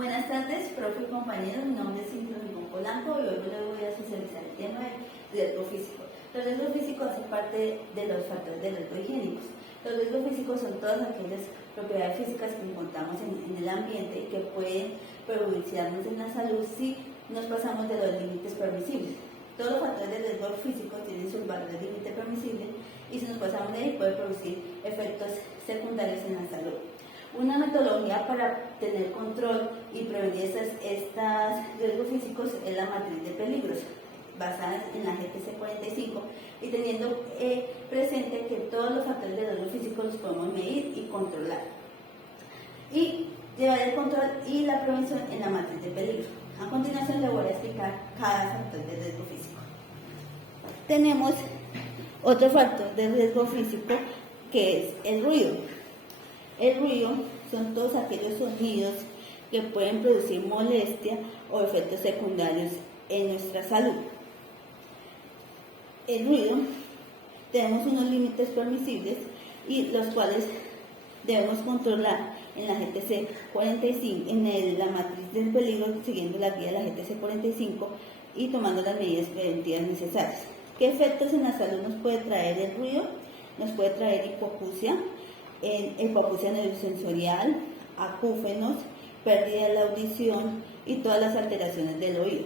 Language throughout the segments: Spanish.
Buenas tardes, profe y compañeros. Mi nombre es Cintia Polanco y hoy les voy a socializar el tema del riesgo físico. Los riesgos físicos hacen parte de los factores de riesgo higiénicos. Los riesgos físicos son todas aquellas propiedades físicas que encontramos en el ambiente y que pueden perjudicarnos en la salud si nos pasamos de los límites permisibles. Todos los factores de riesgo físico tienen sus valores límite permisibles y si nos pasamos de ahí puede producir efectos secundarios en la salud. Una metodología para tener control y prevenir estos riesgos físicos es la matriz de peligros, basada en la GTC 45 y teniendo presente que todos los factores de riesgo físico los podemos medir y controlar. Y llevar el control y la prevención en la matriz de peligros. A continuación le voy a explicar cada factor de riesgo físico. Tenemos otro factor de riesgo físico que es el ruido. El ruido son todos aquellos sonidos que pueden producir molestia o efectos secundarios en nuestra salud. El ruido, tenemos unos límites permisibles y los cuales debemos controlar en la GTC 45, en la matriz del peligro, siguiendo la guía de la GTC 45 y tomando las medidas preventivas necesarias. ¿Qué efectos en la salud nos puede traer el ruido? Nos puede traer hipoacusia neurosensorial, acúfenos, pérdida de la audición y todas las alteraciones del oído.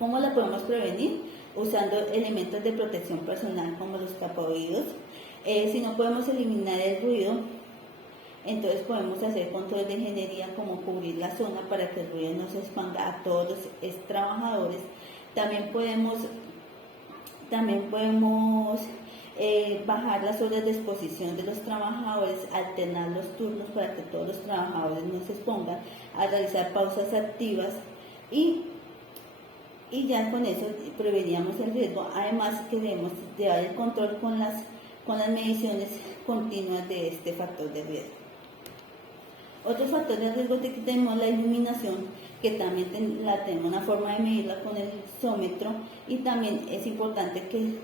¿Cómo la podemos prevenir? Usando elementos de protección personal como los tapaoídos. Si no podemos eliminar el ruido, entonces podemos hacer control de ingeniería como cubrir la zona para que el ruido no se expanda a todos los trabajadores. También podemos bajar las horas de exposición de los trabajadores, alternar los turnos para que todos los trabajadores no se expongan, a realizar pausas activas y ya con eso preveníamos el riesgo. Además que debemos llevar el control con las mediciones continuas de este factor de riesgo. Otro factor de riesgo que tenemos la iluminación, que también tenemos una forma de medirla con el isómetro, y también es importante que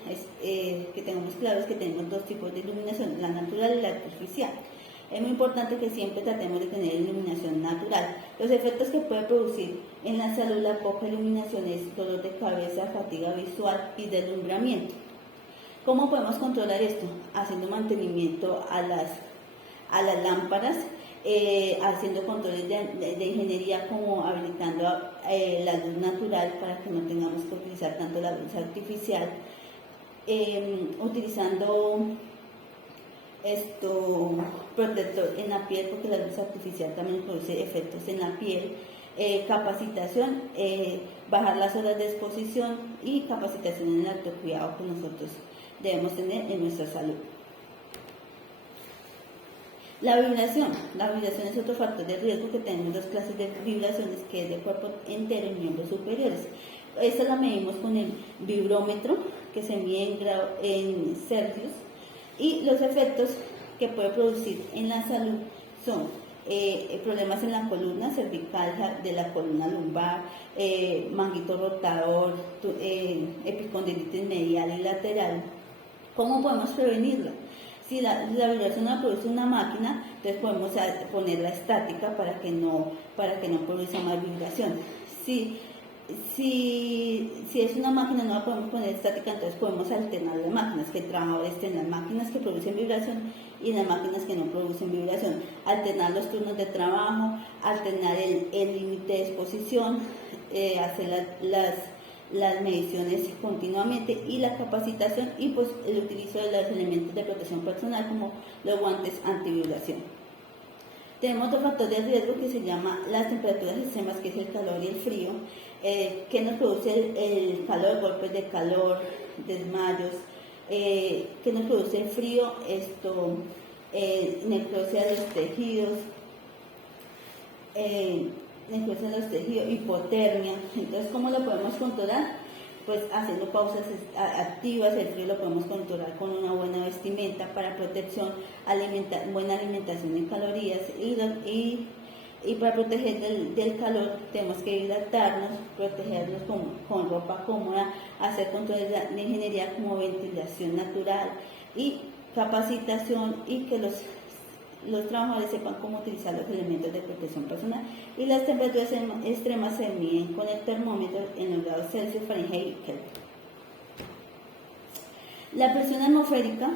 tengamos claros que tenemos dos tipos de iluminación, la natural y la artificial. Es muy importante que siempre tratemos de tener iluminación natural. Los efectos que puede producir en la salud la poca iluminación es dolor de cabeza, fatiga visual y deslumbramiento. ¿Cómo podemos controlar esto? Haciendo mantenimiento a las lámparas, haciendo controles de ingeniería como habilitando la luz natural para que no tengamos que utilizar tanto la luz artificial, utilizando protector en la piel, porque la luz artificial también produce efectos en la piel, capacitación, bajar las horas de exposición y capacitación en el autocuidado que nosotros debemos tener en nuestra salud. La vibración es otro factor de riesgo, que tenemos dos clases de vibraciones, que es de cuerpo entero y miembros superiores. Esta la medimos con el vibrómetro, que se mide en Celsius, y los efectos que puede producir en la salud son problemas en la columna cervical, de la columna lumbar, manguito rotador, epicondilitis medial y lateral. ¿Cómo podemos prevenirla? Si la vibración la produce una máquina, entonces podemos ponerla estática para que no produzca más vibración. Si es una máquina, no la podemos poner estática, entonces podemos alternar las máquinas, que el trabajador esté en las máquinas que producen vibración y en las máquinas que no producen vibración. Alternar los turnos de trabajo, alternar el límite de exposición, hacer las mediciones continuamente y la capacitación, y pues el utilizo de los elementos de protección personal como los guantes antivibración. Tenemos otro factor de riesgo que se llama las temperaturas extremas, que es el calor y el frío, que nos produce el calor, golpes de calor, desmayos, que nos produce el frío, necrosis de los tejidos, hipotermia. Entonces, ¿cómo lo podemos controlar? Pues haciendo pausas activas. El frío lo podemos controlar con una buena vestimenta para protección, buena alimentación en calorías, y para proteger del calor tenemos que hidratarnos, protegernos con ropa cómoda, hacer controles de ingeniería como ventilación natural y capacitación, y que los trabajadores sepan cómo utilizar los elementos de protección personal. Y las temperaturas extremas se miden con el termómetro en los grados Celsius, Fahrenheit y Kelvin. La presión atmosférica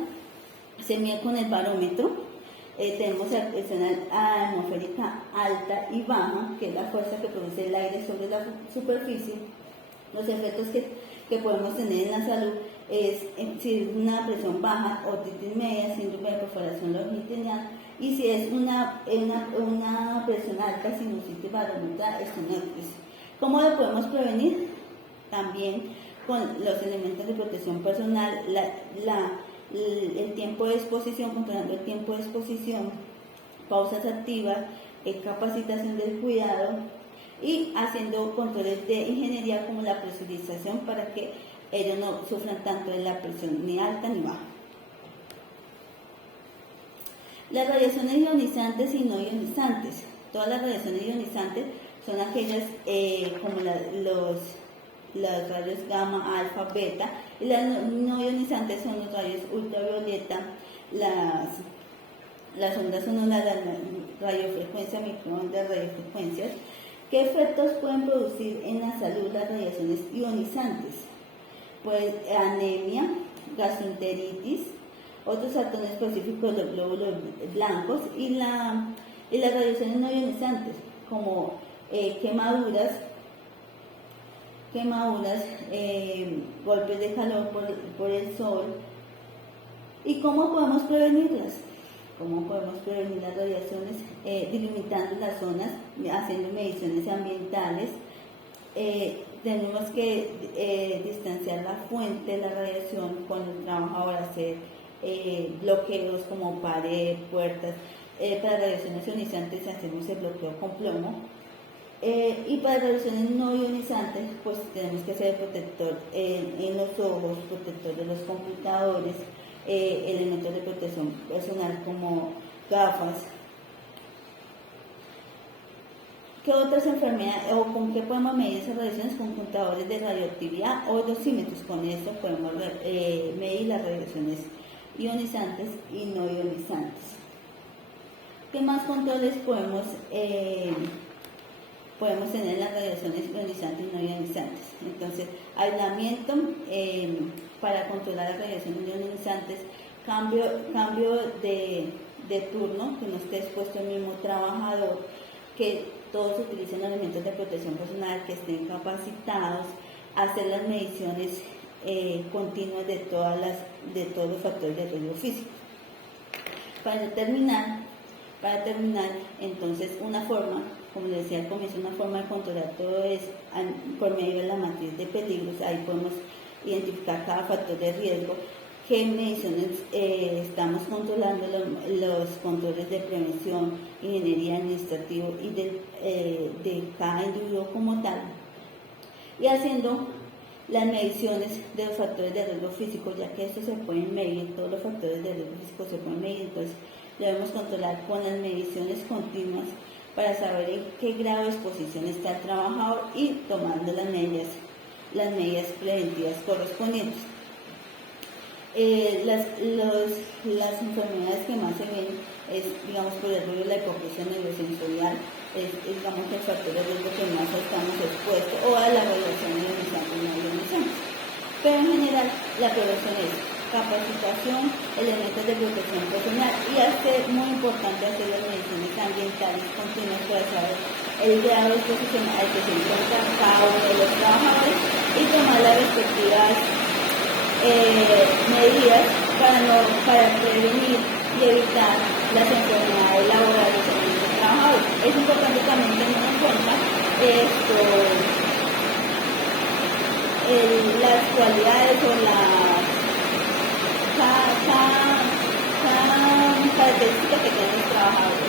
se mide con el barómetro. Tenemos la presión atmosférica alta y baja, que es la fuerza que produce el aire sobre la superficie. Los efectos que podemos tener en la salud es si es una presión baja, otitis media, síndrome de perforación longitudinal, y si es una presión alta, sinusitis barometral, estenosis. ¿Cómo lo podemos prevenir? También con los elementos de protección personal, el tiempo de exposición, controlando el tiempo de exposición, pausas activas, capacitación del cuidado y haciendo controles de ingeniería como la presurización para que ellos no sufran tanto de la presión ni alta ni baja. Las radiaciones ionizantes y no ionizantes. Todas las radiaciones ionizantes son aquellas como los rayos gamma, alfa, beta, y las no ionizantes son los rayos ultravioleta, las ondas sonoras, la radiofrecuencia, microondas, radiofrecuencias. ¿Qué efectos pueden producir en la salud las radiaciones ionizantes? Pues anemia, gastroenteritis, otros trastornos específicos de los glóbulos blancos y las radiaciones no ionizantes como quemaduras, golpes de calor por el sol. ¿Y cómo podemos prevenirlas? ¿Cómo podemos prevenir las radiaciones? Delimitando las zonas, haciendo mediciones ambientales. Tenemos que distanciar la fuente de la radiación cuando el trabajador hace bloqueos como pared, puertas. Para radiaciones ionizantes hacemos el bloqueo con plomo. Y para radiaciones no ionizantes, pues tenemos que hacer el protector en los ojos, protector de los computadores, elementos de protección personal como gafas. ¿Qué otras enfermedades o con qué podemos medir esas radiaciones? Con contadores de radioactividad o dosímetros. Con esto podemos medir las radiaciones ionizantes y no ionizantes. ¿Qué más controles podemos tener las radiaciones ionizantes y no ionizantes? Entonces, aislamiento para controlar las radiaciones ionizantes, cambio de turno, que no esté expuesto el mismo trabajador, que todos utilicen elementos de protección personal, que estén capacitados, hacer las mediciones continuas de todos los factores de riesgo físico. Para terminar, entonces una forma, como les decía al comienzo, una forma de controlar todo es por medio de la matriz de peligros. Ahí podemos identificar cada factor de riesgo, qué mediciones estamos controlando, los controles de prevención, ingeniería administrativa y de cada individuo como tal, y haciendo las mediciones de los factores de riesgo físico, ya que estos se pueden medir, todos los factores de riesgo físico se pueden medir, entonces debemos controlar con las mediciones continuas para saber en qué grado de exposición está el trabajador y tomando las medidas preventivas correspondientes. Las enfermedades que más se ven es, digamos, por el rollo de la hipopresión neurosensorial, es digamos, el factor de riesgo que más estamos expuestos, o a la radiación ionizante y no ionizante. Pero en general, la prevención es capacitación, elementos de protección personal y muy importante hacer las mediciones ambientales continuas para saber el grado de exposición al que se encuentra cada uno de los trabajadores y tomar las respectivas medidas para prevenir y evitar las enfermedades laborales en los trabajadores. Es importante también tener en cuenta las cualidades o cada característica que tienen los trabajadores.